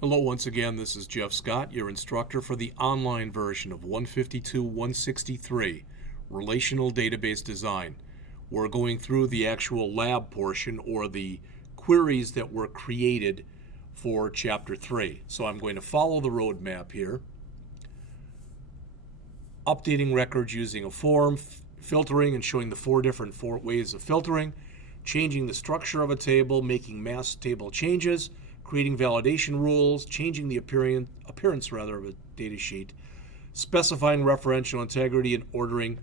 Hello once again, this is Jeff Scott, your instructor for the online version of 152-163, Relational Database Design. We're going through the actual lab portion or the queries that were created for Chapter 3. So I'm going to follow the roadmap here. Updating records using a form, filtering and showing the four different ways of filtering, changing the structure of a table, making mass table changes, creating validation rules, changing the appearance of a data sheet, specifying referential integrity, and ordering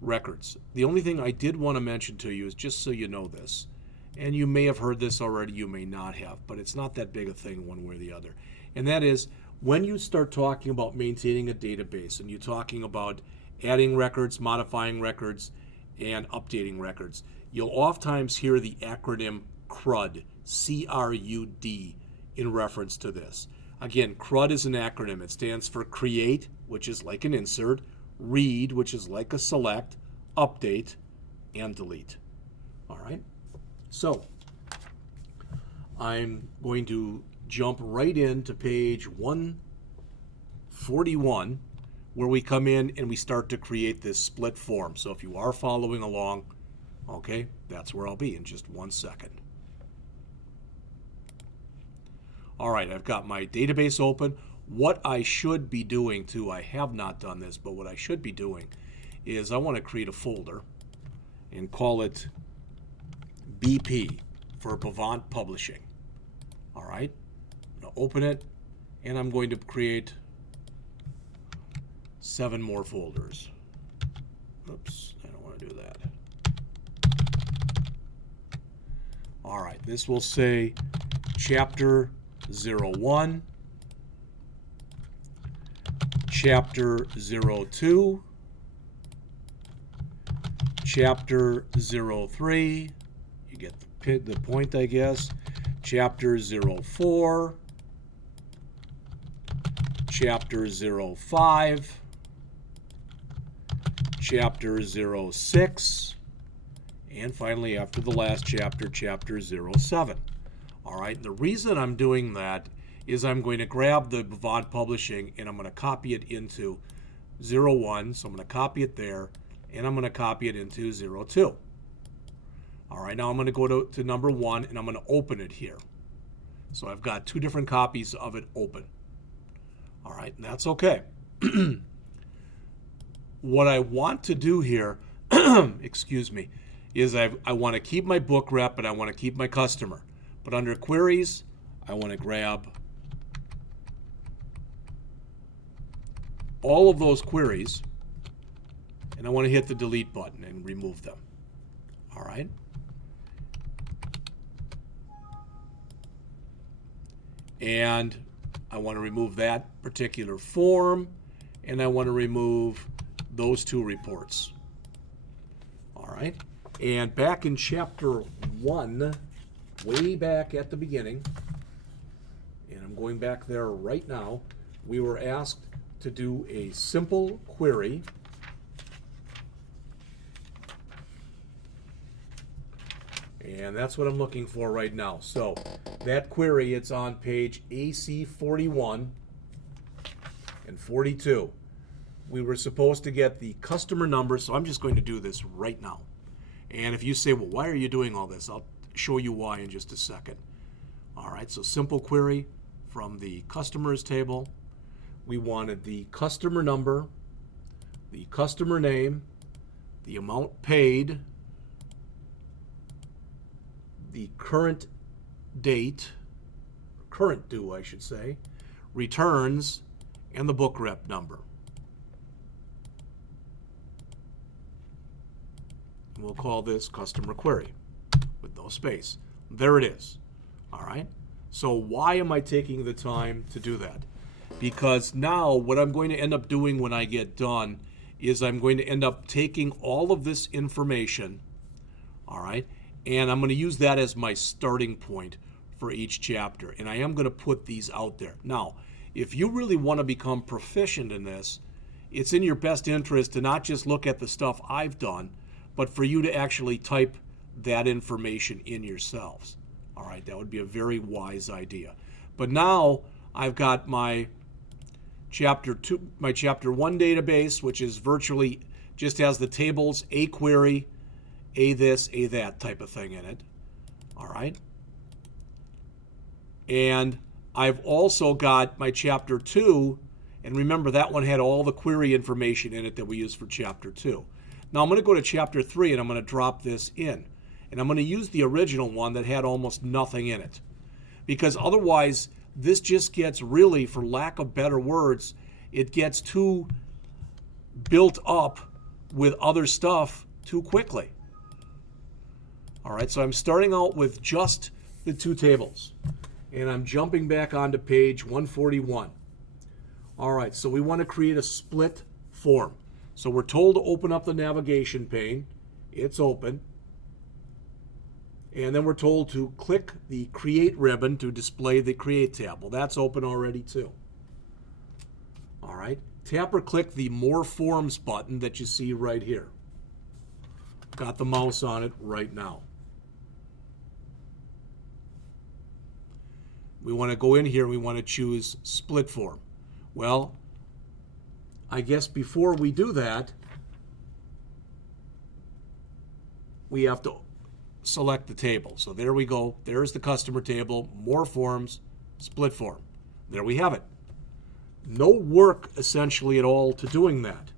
records. The only thing I did want to mention to you is just so you know this, and you may have heard this already, you may not have, but it's not that big a thing one way or the other. And that is, when you start talking about maintaining a database and you're talking about adding records, modifying records, and updating records, you'll oftentimes hear the acronym CRUD, C-R-U-D, in reference to this. Again, CRUD is an acronym. It stands for create, which is like an insert, read, which is like a select, update, and delete. All right? So, I'm going to jump right into page 141, where we come in and we start to create this split form. So if you are following along, okay, that's where I'll be in just 1 second. All right, I've got my database open. What I should be doing too, I have not done this, but what I should be doing is I want to create a folder and call it BP for Bavant Publishing. All right, I'm going to open it and I'm going to create 7 more folders. Oops, I don't want to do that. All right, this will say Chapter01, Chapter02, Chapter03, you get the point, I guess, Chapter04, Chapter05, Chapter06, and finally after the last chapter, Chapter07. All right, the reason I'm doing that is I'm going to grab the Bavant Publishing and I'm going to copy it into 01. So I'm going to copy it there and I'm going to copy it into 02. All right, now I'm going to go to number 1 and I'm going to open it here. So I've got 2 different copies of it open. All right, and that's okay. What I want to do here, excuse me, is I want to keep my book rep and I want to keep my customer. But under queries, I want to grab all of those queries and I want to hit the delete button and remove them. All right. And I want to remove that particular form and I want to remove those 2 reports. All right. And back in Chapter 1, way back at the beginning, and I'm going back there right now, we were asked to do a simple query and that's what I'm looking for right now. So that query, it's on page AC 41 and 42. We were supposed to get the customer number, so I'm just going to do this right now. And if you say, well, why are you doing all this? I'll show you why in just a second. All right, so simple query from the customers table. We wanted the customer number, the customer name, the amount paid, the current date, current due I should say, returns, and the book rep number. We'll call this customer query with no space. There it is. All right. So why am I taking the time to do that? Because now what I'm going to end up doing when I get done is I'm going to end up taking all of this information, all right, and I'm going to use that as my starting point for each chapter. And I am going to put these out there. Now, if you really want to become proficient in this, it's in your best interest to not just look at the stuff I've done, but for you to actually type that information in yourselves. All right, that would be a very wise idea. But now I've got my Chapter 1 database, which is virtually just has the tables, a query, a this, a that type of thing in it. All right. And I've also got my Chapter 2, and remember that one had all the query information in it that we use for Chapter 2. Now I'm going to go to Chapter 3 and I'm going to drop this in. And I'm going to use the original one that had almost nothing in it. Because otherwise, this just gets really, for lack of better words, it gets too built up with other stuff too quickly. All right, so I'm starting out with just the two tables. And I'm jumping back onto page 141. All right, so we want to create a split form. So we're told to open up the navigation pane. It's open. And then we're told to click the Create ribbon to display the Create tab. Well, that's open already too. All right. Tap or click the More Forms button that you see right here. Got the mouse on it right now. We want to go in here. We want to choose Split Form. Well, I guess before we do that, we have to select the table. So there we go. There's the customer table, More Forms, Split Form. There we have it. No work essentially at all to doing that.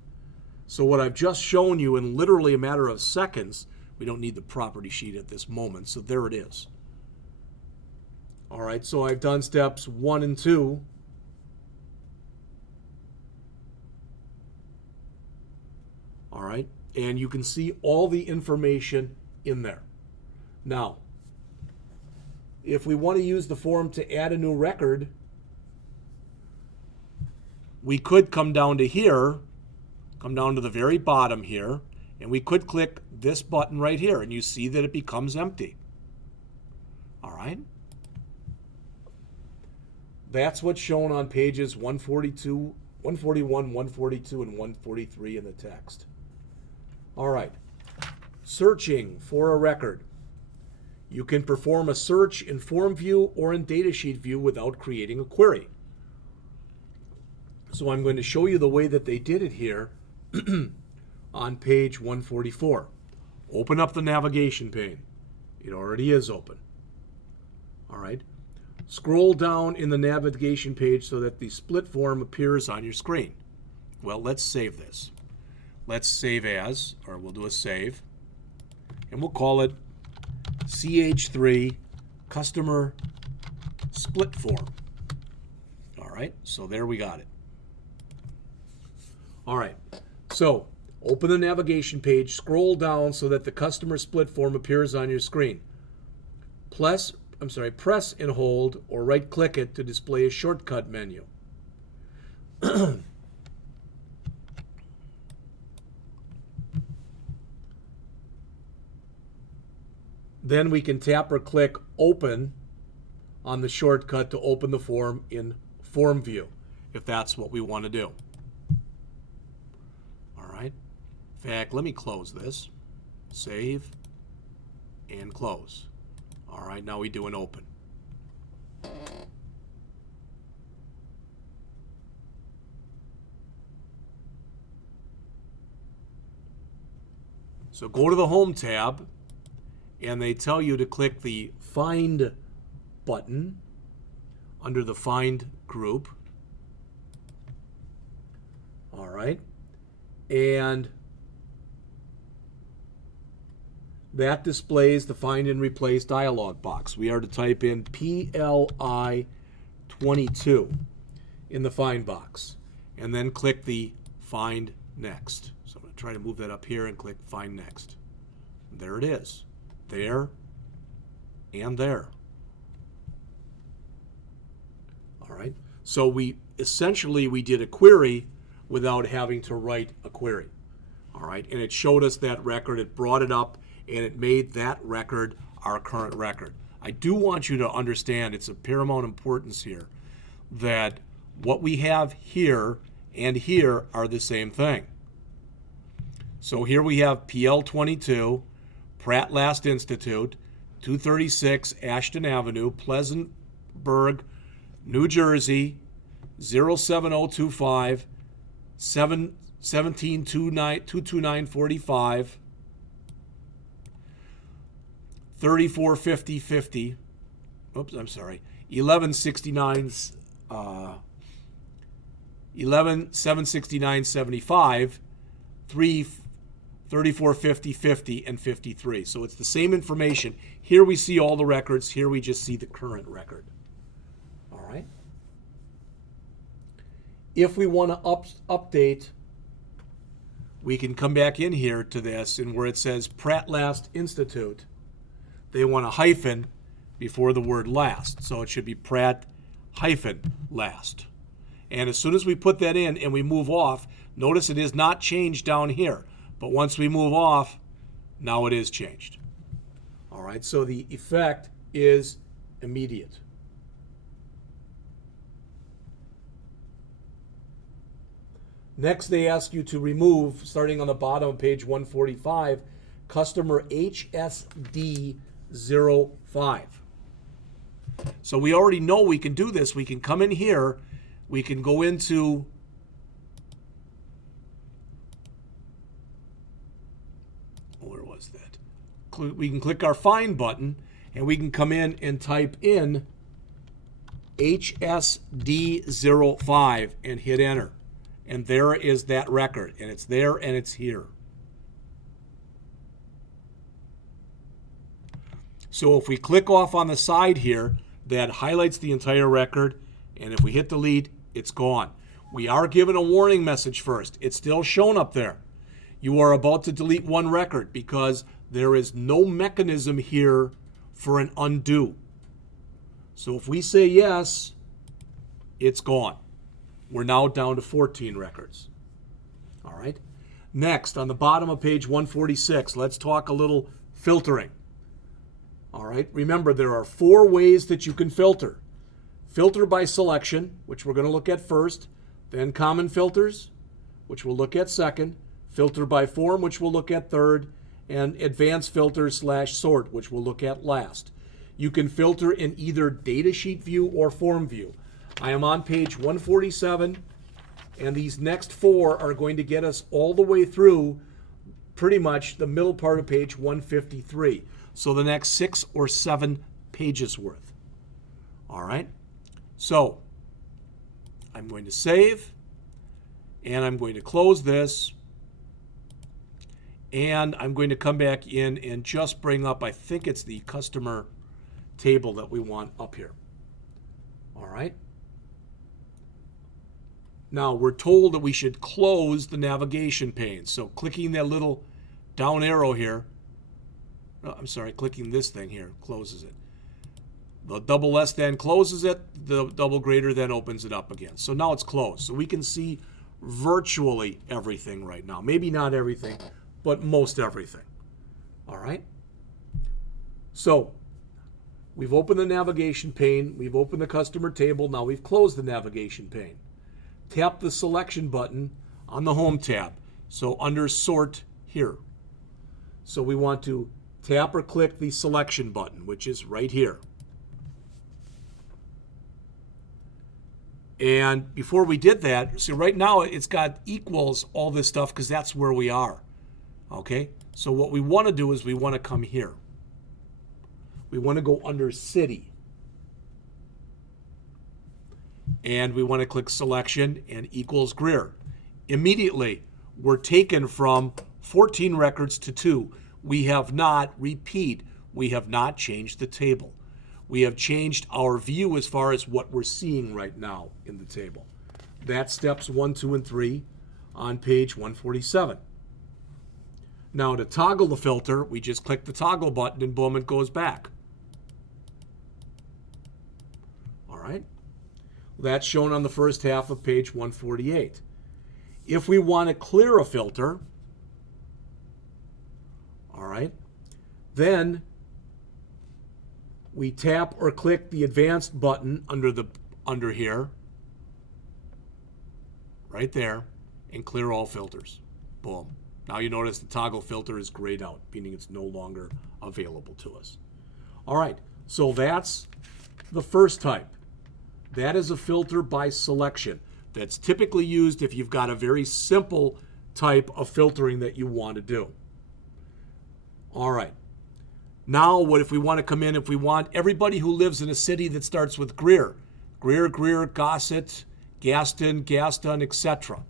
So what I've just shown you in literally a matter of seconds, we don't need the property sheet at this moment, so there it is. All right, so I've done steps 1 and 2. All right, and you can see all the information in there. Now, if we want to use the form to add a new record, we could come down to here, come down to the very bottom here, and we could click this button right here, and you see that it becomes empty. All right? That's what's shown on pages 142, 141, 142, and 143 in the text. All right. Searching for a record. You can perform a search in Form View or in Datasheet View without creating a query. So I'm going to show you the way that they did it here on page 144. Open up the navigation pane. It already is open. All right. Scroll down in the navigation page so that the split form appears on your screen. Well, let's save this. Let's save as, or we'll do a save, and we'll call it CH3 Customer Split Form. All right, so there we got it. All right, so open the navigation page, scroll down so that the Customer Split Form appears on your screen. Press and hold or right-click it to display a shortcut menu. Then we can tap or click Open on the shortcut to open the form in Form View, if that's what we want to do. All right. In fact, let me close this. Save and close. All right, now we do an open. So go to the Home tab, and they tell you to click the Find button under the Find group. All right, and that displays the Find and Replace dialog box. We are to type in PLI 22 in the Find box, and then click the Find Next. So I'm going to try to move that up here and click Find Next. There it is. There and there. All right. So we did a query without having to write a query. All right. And it showed us that record. It brought it up, and it made that record our current record. I do want you to understand, it's of paramount importance here, that what we have here and here are the same thing. So here we have PL22, Pratt Last Institute, 236 Ashton Avenue, Pleasantburg, New Jersey, 07025, 172945, 345050. Oops, I'm sorry. 1169's 1176975, 3450 50 and 53. So it's the same information. Here we see all the records. Here we just see the current record. All right. If we want to update, we can come back in here to this, and where it says Pratt Last Institute, they want a hyphen before the word last. So it should be Pratt hyphen last. And as soon as we put that in and we move off, notice it is not changed down here. But once we move off, now it is changed. All right, so the effect is immediate. Next, they ask you to remove, starting on the bottom of page 145, customer HSD05. So we already know we can do this. We can come in here. We can go into where was that? We can click our Find button, and we can come in and type in HSD05 and hit Enter. And there is that record, and it's there and it's here. So if we click off on the side here, that highlights the entire record, and if we hit delete, it's gone. We are given a warning message first. It's still shown up there. You are about to delete one record because there is no mechanism here for an undo. So if we say yes, it's gone. We're now down to 14 records. All right. Next, on the bottom of page 146, let's talk a little filtering. All right. Remember, there are 4 ways that you can filter. Filter by selection, which we're going to look at first, then common filters, which we'll look at second, filter by form, which we'll look at third, and advanced filters / sort, which we'll look at last. You can filter in either datasheet view or form view. I am on page 147, and these next 4 are going to get us all the way through pretty much the middle part of page 153. So the next 6 or 7 pages worth. All right. So I'm going to save, and I'm going to close this, and I'm going to come back in and just bring up, I think it's the customer table that we want up here. All right. Now we're told that we should close the navigation pane. So clicking that little down arrow here, clicking this thing here closes it. The double less than closes it, the double greater than opens it up again. So now it's closed. So we can see virtually everything right now. Maybe not everything, but most everything. All right? So we've opened the navigation pane. We've opened the customer table. Now we've closed the navigation pane. Tap the selection button on the Home tab. So under Sort here. So we want to tap or click the selection button, which is right here. And before we did that, see right now it's got equals all this stuff because that's where we are. Okay? So what we want to do is we want to come here. We want to go under City. And we want to click Selection and equals Greer. Immediately, we're taken from 14 records to 2. We have not, repeat, we have not changed the table. We have changed our view as far as what we're seeing right now in the table. That's steps 1, 2, and 3 on page 147. Now to toggle the filter, we just click the toggle button and boom, it goes back. All right. That's shown on the first half of page 148. If we want to clear a filter, all right, then we tap or click the advanced button under here, right there, and clear all filters. Boom. Now you notice the toggle filter is grayed out, meaning it's no longer available to us. All right, so that's the first type. That is a filter by selection. That's typically used if you've got a very simple type of filtering that you want to do. All right. Now, what if we want to come in, if we want everybody who lives in a city that starts with Greer, Gossett, Gaston, Gaston, etc.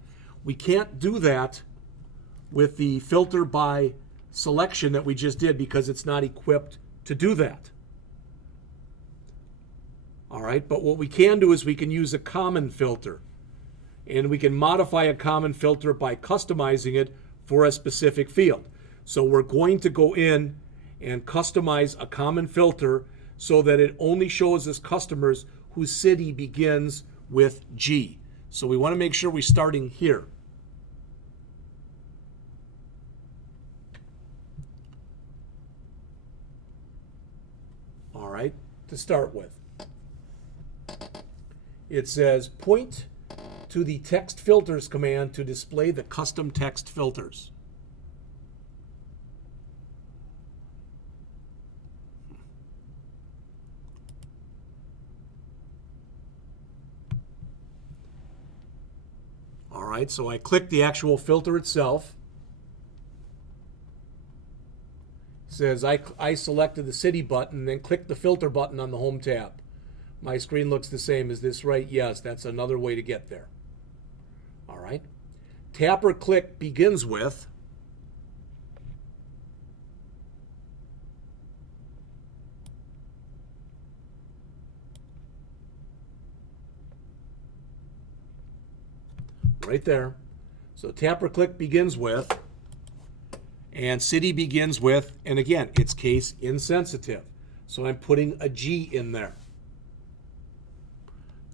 We can't do that with the filter by selection that we just did because it's not equipped to do that. All right, but what we can do is we can use a common filter. And we can modify a common filter by customizing it for a specific field. So we're going to go in and customize a common filter so that it only shows us customers whose city begins with G. So we want to make sure we're starting here. All right, to start with. It says point to the text filters command to display the custom text filters. All right, so I click the actual filter itself. It says I selected the city button, then click the filter button on the home tab. My screen looks the same. Is this right? Yes, that's another way to get there. All right. Tap or click begins with right there. So tap or click begins with, and city begins with, and again, it's case insensitive. So I'm putting a G in there.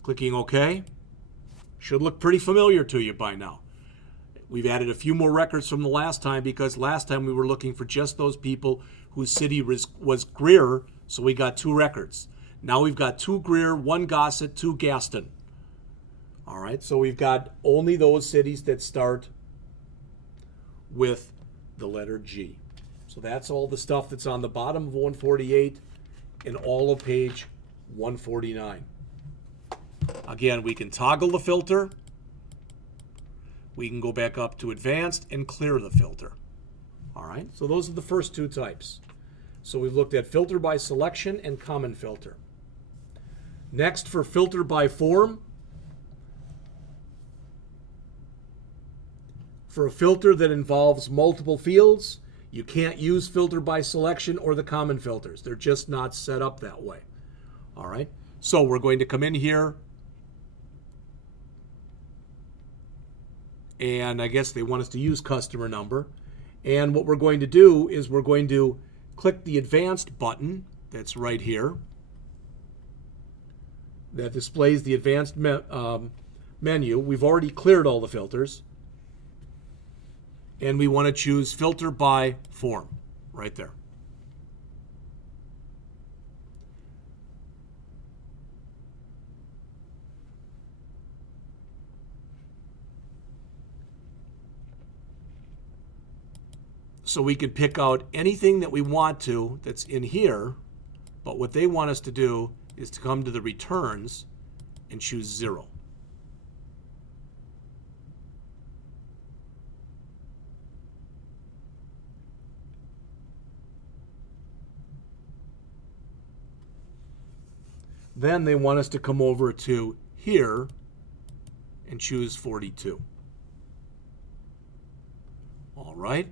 Clicking OK. Should look pretty familiar to you by now. We've added a few more records from the last time because last time we were looking for just those people whose city was Greer, so we got 2 records. Now we've got 2 Greer, 1 Gossett, 2 Gaston. All right, so we've got only those cities that start with the letter G. So that's all the stuff that's on the bottom of 148 and all of page 149. Again, we can toggle the filter. We can go back up to advanced and clear the filter. All right, so those are the first 2 types. So we've looked at filter by selection and common filter. Next, for filter by form. For a filter that involves multiple fields, you can't use filter by selection or the common filters. They're just not set up that way. All right, so we're going to come in here. And I guess they want us to use customer number. And what we're going to do is we're going to click the advanced button that's right here. That displays the advanced menu. We've already cleared all the filters. And we want to choose filter by form right there. So we can pick out anything that we want to that's in here, but what they want us to do is to come to the returns and choose 0. Then they want us to come over to here and choose 42. All right.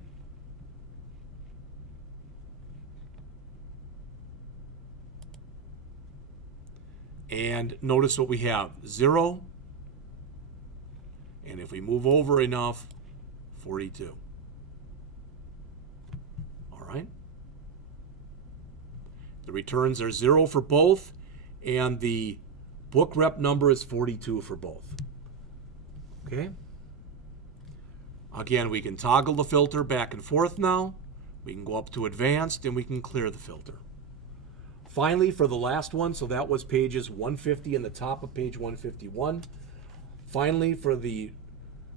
And notice what we have, 0. And if we move over enough, 42. All right. The returns are 0 for both, and the book rep number is 42 for both. Okay. Again, we can toggle the filter back and forth now. We can go up to advanced, and we can clear the filter. Finally, for the last one, so that was pages 150 and the top of page 151. Finally, for the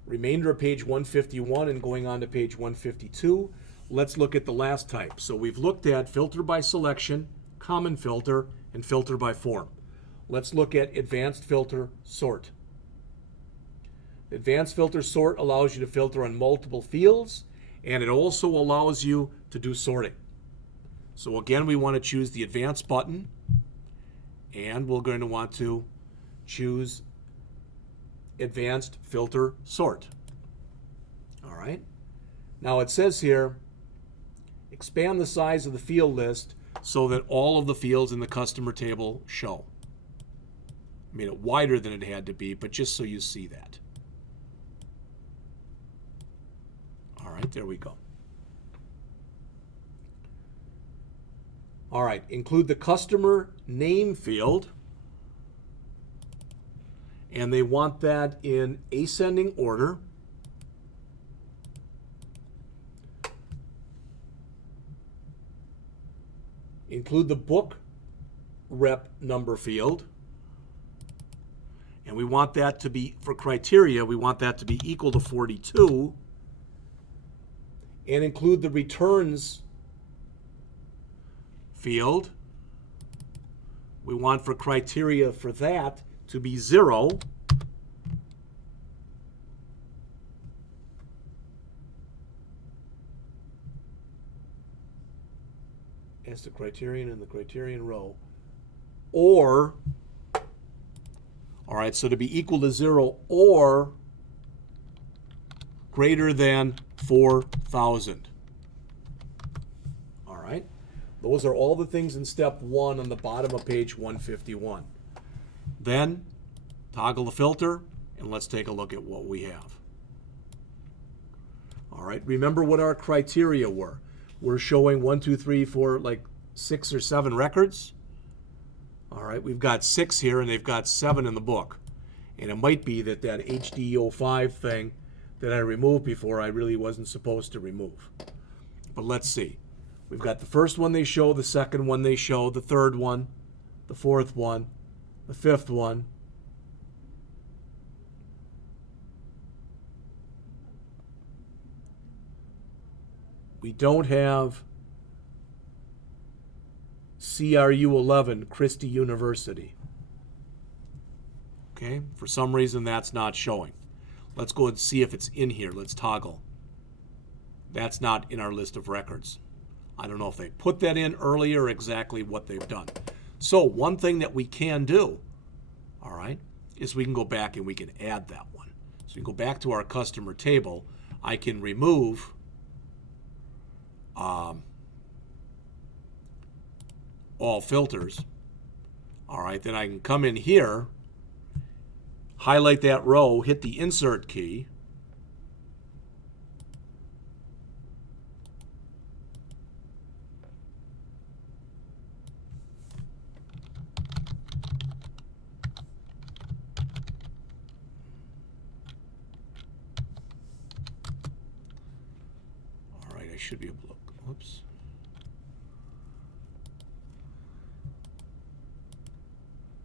remainder of page 151 and going on to page 152, let's look at the last type. So we've looked at filter by selection, common filter, and filter by form. let's look at advanced filter sort. Advanced filter sort allows you to filter on multiple fields, and it also allows you to do sorting. So again, we want to choose the advanced button, and we're going to want to choose advanced filter sort. All right. Now it says here, expand the size of the field list so that all of the fields in the customer table show. I made it wider than it had to be, but just so you see that. All right, there we go. All right, include the customer name field, and they want that in ascending order. Include the book rep number field, and we want that to be, for criteria, we want that to be equal to 42, and include the returns field. We want for criteria for that to be 0. As the criterion in the criterion row. Or, all right, so to be equal to 0 or greater than 4,000. All right. Those are all the things in step 1 on the bottom of page 151. Then toggle the filter, and let's take a look at what we have. All right, remember what our criteria were. We're showing 1, 2, 3, 4, like 6 or 7 records. All right, we've got 6 here, and they've got 7 in the book. And it might be that that HD05 thing that I removed before I really wasn't supposed to remove. But let's see. We've got the first one they show, the second one they show, the third one, the fourth one, the fifth one. We don't have CRU11, Christie University. Okay, for some reason that's not showing. Let's go and see if it's in here. Let's toggle. That's not in our list of records. I don't know if they put that in earlier or exactly what they've done. So one thing that we can do, all right, is we can go back and we can add that one. So we can go back to our customer table. I can remove all filters. All right, then I can come in here, highlight that row, hit the insert key. All right, I should be able to look. Whoops.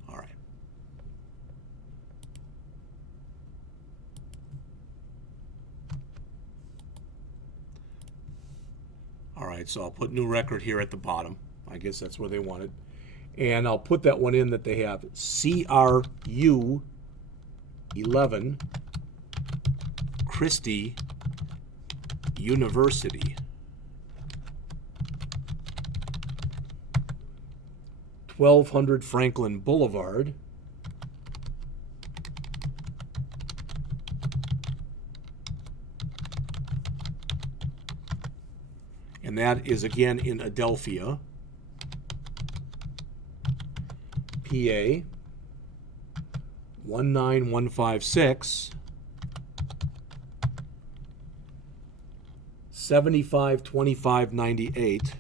All right. All right, so I'll put new record here at the bottom. I guess that's where they wanted. And I'll put that one in that they have CRU11 Christie University. 1200 Franklin Boulevard. And that is again in Adelphia, PA 19156 752598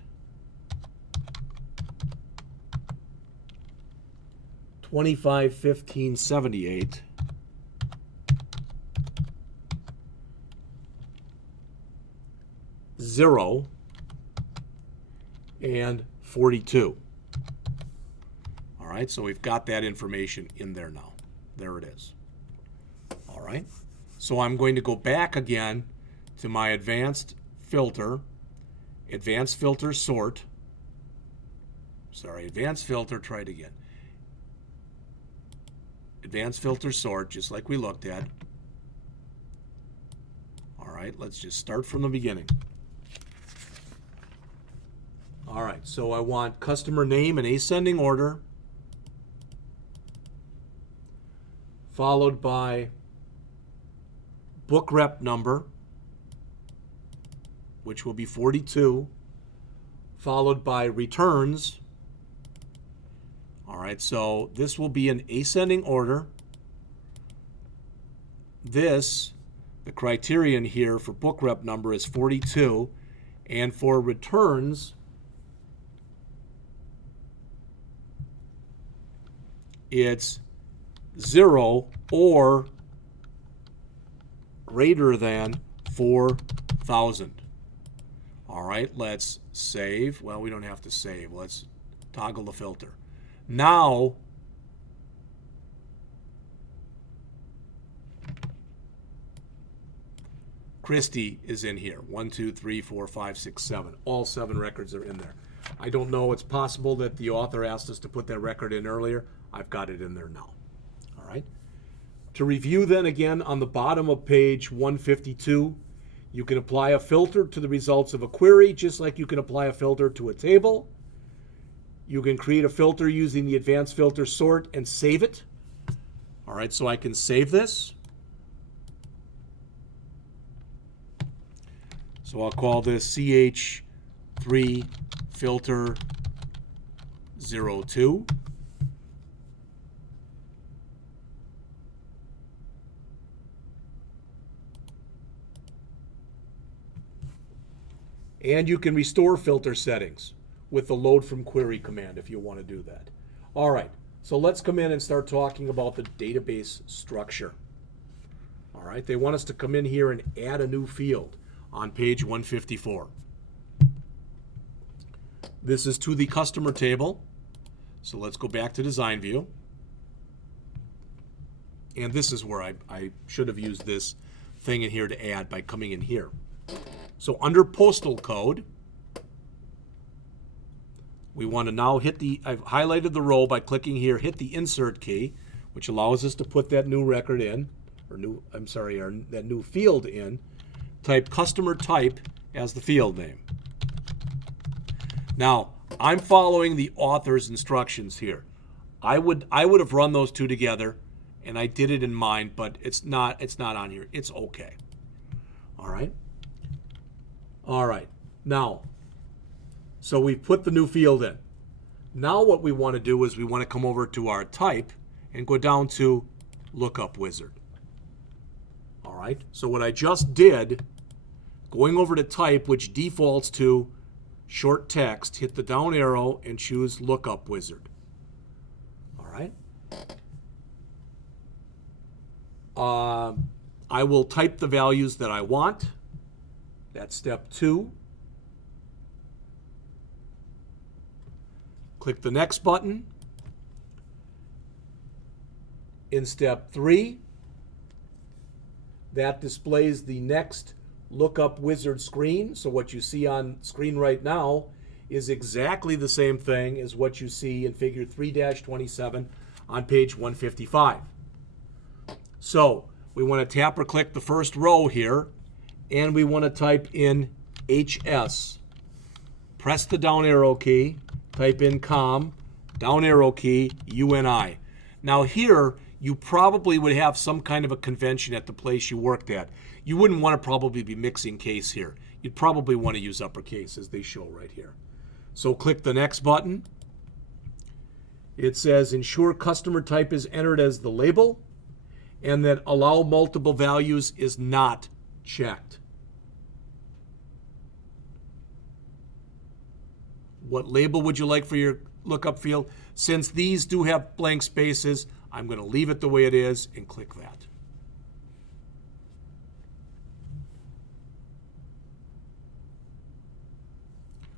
251578 0 and 42. All right, so we've got that information in there now. There it is. All right, so I'm going to go back again to my advanced filter sort. Sorry, advanced filter, try it again. advanced filter sort, just like we looked at. All right, let's just start from the beginning. All right, so I want customer name in ascending order, followed by book rep number, which will be 42, followed by returns. All right, so this will be in ascending order. This, the criterion here for book rep number is 42, and for returns, it's 0 or greater than 4,000. All right, let's save. Well, we don't have to save. Let's toggle the filter. Now, Christie is in here. 1, 2, 3, 4, 5, 6, 7. All 7 records are in there. I don't know. It's possible that the author asked us to put that record in earlier. I've got it in there now. All right. To review then again, on the bottom of page 152, you can apply a filter to the results of a query, just like you can apply a filter to a table. You can create a filter using the advanced filter sort and save it. All right, so I can save this. So I'll call this CH3 filter 02. And you can restore filter settings with the load from query command if you want to do that. All right, so let's come in and start talking about the database structure. All right, they want us to come in here and add a new field on page 154. This is to the customer table. So let's go back to design view. And this is where I should have used this thing in here to add by coming in here. So under postal code, we want to now hit I've highlighted the row by clicking here, hit the insert key, which allows us to put that new record in, or that new field in. Type customer type as the field name. Now, I'm following the author's instructions here. I would have run those two together, and I did it in mind, but it's not on here. It's okay. All right. All right. Now, so we've put the new field in. Now what we want to do is we want to come over to our type and go down to Lookup Wizard. All right. So what I just did, going over to type, which defaults to short text, hit the down arrow and choose Lookup Wizard. All right. I will type the values that I want. That's step 2. Click the next button. In step 3, that displays the next Lookup Wizard screen. So what you see on screen right now is exactly the same thing as what you see in figure 3-27 on page 155. So we want to tap or click the first row here, and we want to type in HS. Press the down arrow key, type in COM, down arrow key, UNI. Now here, you probably would have some kind of a convention at the place you worked at. You wouldn't want to probably be mixing case here. You'd probably want to use uppercase as they show right here. So click the next button. It says ensure customer type is entered as the label, and that allow multiple values is not checked. What label would you like for your lookup field? Since these do have blank spaces, I'm going to leave it the way it is and click that.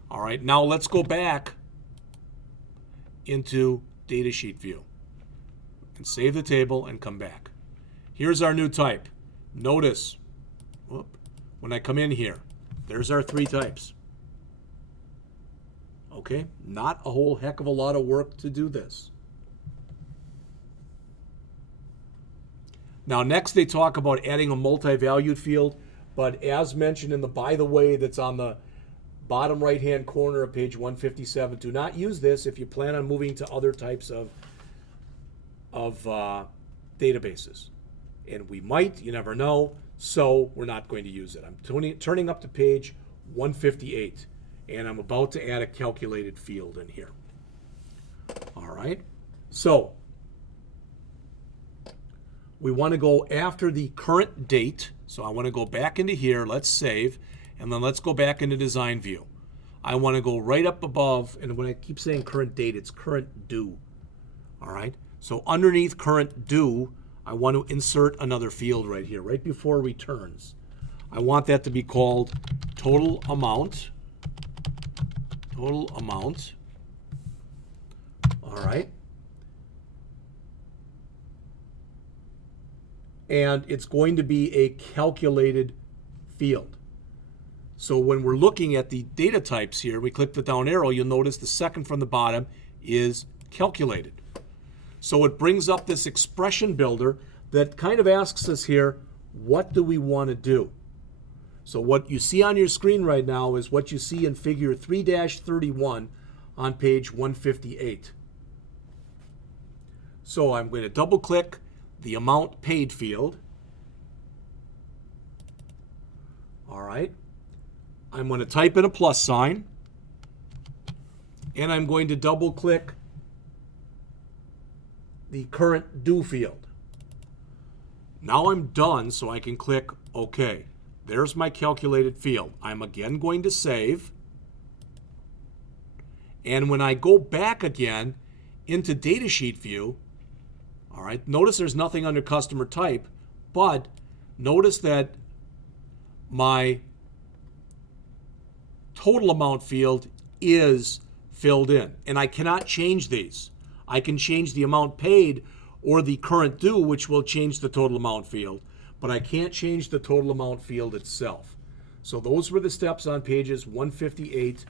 All right, now let's go back into datasheet view and save the table and come back. Here's our new type. Notice, when I come in here, there's our 3 types. Okay, not a whole heck of a lot of work to do this. Now, next they talk about adding a multi-valued field, but as mentioned in the by the way that's on the bottom right-hand corner of page 157, do not use this if you plan on moving to other types of databases. And we might, you never know, so we're not going to use it. I'm turning up to page 158, and I'm about to add a calculated field in here. All right, so we want to go after the current date. So I want to go back into here, let's save, and then let's go back into design view. I want to go right up above, and when I keep saying current date, it's current due. All right, so underneath current due, I want to insert another field right here, right before returns. I want that to be called total amount. Total amount. All right. And it's going to be a calculated field. So when we're looking at the data types here, we click the down arrow, you'll notice the second from the bottom is calculated. So it brings up this expression builder that kind of asks us here, what do we want to do? So what you see on your screen right now is what you see in figure 3-31 on page 158. So I'm going to double click the amount paid field. All right. I'm going to type in a plus sign, and I'm going to double click the current due field. Now I'm done, so I can click OK. There's my calculated field. I'm again going to save. And when I go back again into datasheet view, all right, notice there's nothing under customer type, but notice that my total amount field is filled in, and I cannot change these. I can change the amount paid or the current due, which will change the total amount field, but I can't change the total amount field itself. So those were the steps on pages 158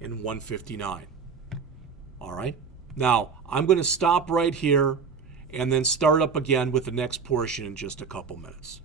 and 159. All right, now I'm going to stop right here and then start up again with the next portion in just a couple minutes.